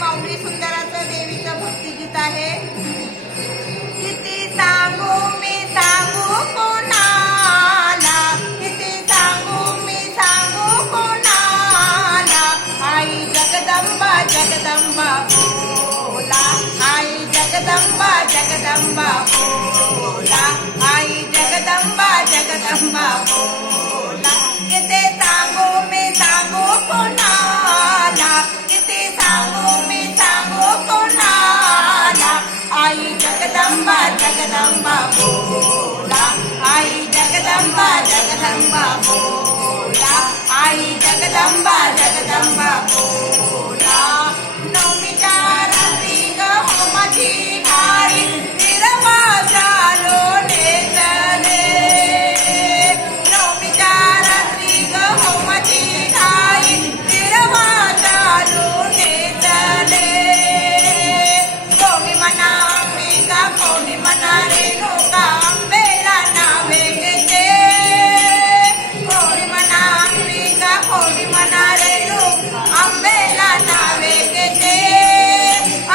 माऊली सुंदराचं देवीचं भक्तिगीत आहे. किती सांगू मी सांगू कोणाला, किती सांगू मी सांगू कोणाला. आई जगदंबा जगदंबा बोला, आई जगदंबा जगदंबा बोला, आई जगदंबा जगदंबा बोला. किती सांगू मी सांगू कोणाला, किती सांगू मी सांगू कोणाला. आई जगदंबा जगदंबा बोला, आई जगदंबा जगदंबा बोला, आई जगदंबा जगदंबा बोला. नवमीच्या रात्री ग हो माझी आई विरवाचा लोणे चले. नवमीच्या रात्री ग हो माझी आई विरवाचा लोणे चले. कोणी म्हणा अंबिका, कोणी म्हणा रेणुका, अंबेला नावे घेते. कोणी म्हणा अंबिका, कोणी म्हणा रेणुका, अंबेला नावे घेते.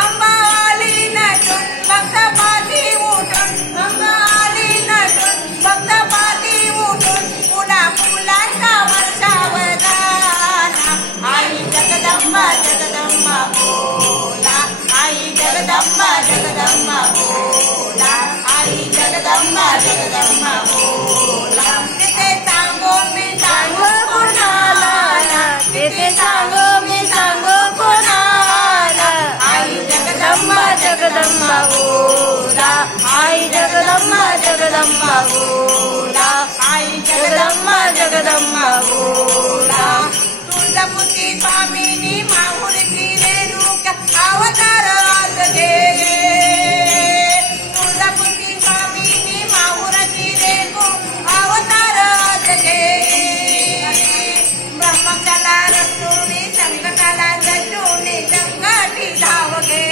अंबाली नटून भक्तपाती उठून, अंबाली नटून भक्तपाती उठून, पुन्हा फुलांचा वर्षावर झाला. आई जगदंबा जगदंबा बोला, आई जगदंबा जगदंबा बोला, आई जगदंबा जगदंबा बोला. किती सांगू मी सांगू कोणाला, किती सांगू मी सांगू कोणाला. आई जगदंबा जगदंबा बोला, आई जगदंबा जगदंबा बोला, आई जगदंबा जगदंबा बोला. तुळजापुरची स्वामिनी माहुरची रेणुका अवतार आज घे. तुळजापुरची स्वामिनी माहुरची रेणुका अवतार आज घे. ब्रह्मकाला रक्तुनी संकटाला जटुनी जंगाटी धाव घे.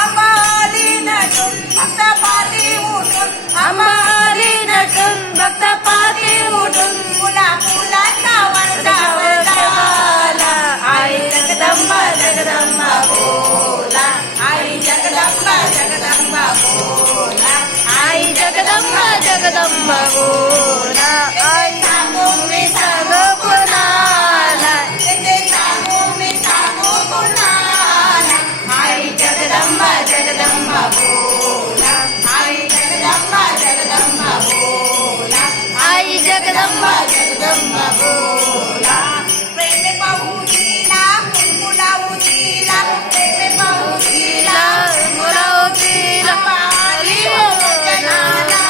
अंबाली नटून भक्तपाती उठून, अंबाली नटून भक्तपाती उठून, फुला फुलांचा वर्षावर झाला. आई जगदंबा जगदंबा बोला, आई जगदंबा जगदंबा बोला, आई जगदंबा जगदंबा बोला. आई सांगू मी सांगू कोणाला, किती सांगू मी सांगू कोणाला. आई जगदंबा जगदंबा बोला, आई जगदंबा जगदंबा बोला, आई जगदंबा जगदंबा बोला. प्रेमे पाहू दिला मुलाऊ दिला, प्रेमे पाहू दिला मुलाऊ दिला, पाली जनाला.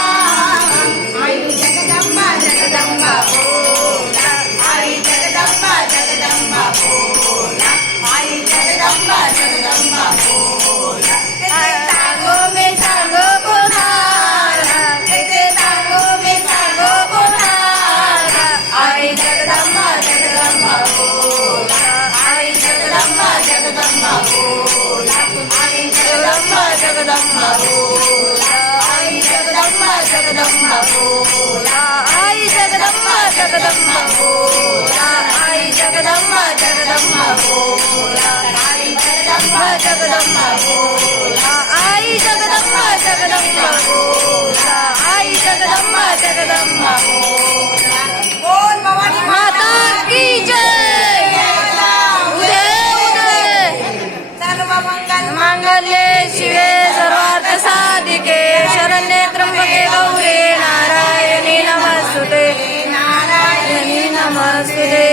आई जगदंबा जगदंबा बोला, आई जगदंबा जगदंबा बोला, आई जगदंबा जगदंबा बोला. किती सांगू मी सांगू कोणाला, किती सांगू मी सांगू कोणाला. आई जगदंबा जगदंबा बोला, आई जगदंबा जगदंबा बोला, आई जगदंबा जगदंबा बोला, आई जगदंबा जगदंबा बोला, आई जगदंबा जगदंबा बोला, आई जगदंबा जगदंबा बोला, आई जगदंबा जगदंबा बोला, आई जगदंबा जगदंबा बोला, आई जगदंबा जगदंबा बोला. बोल भवानी माता की जय. उदय उदय सर्व मंगल मांगल्ये शिवे सर्वार्थ साधिके शरण्ये त्र्यंबके गौरी नारायणी नमस्तुते, नारायणी नमस्तुते.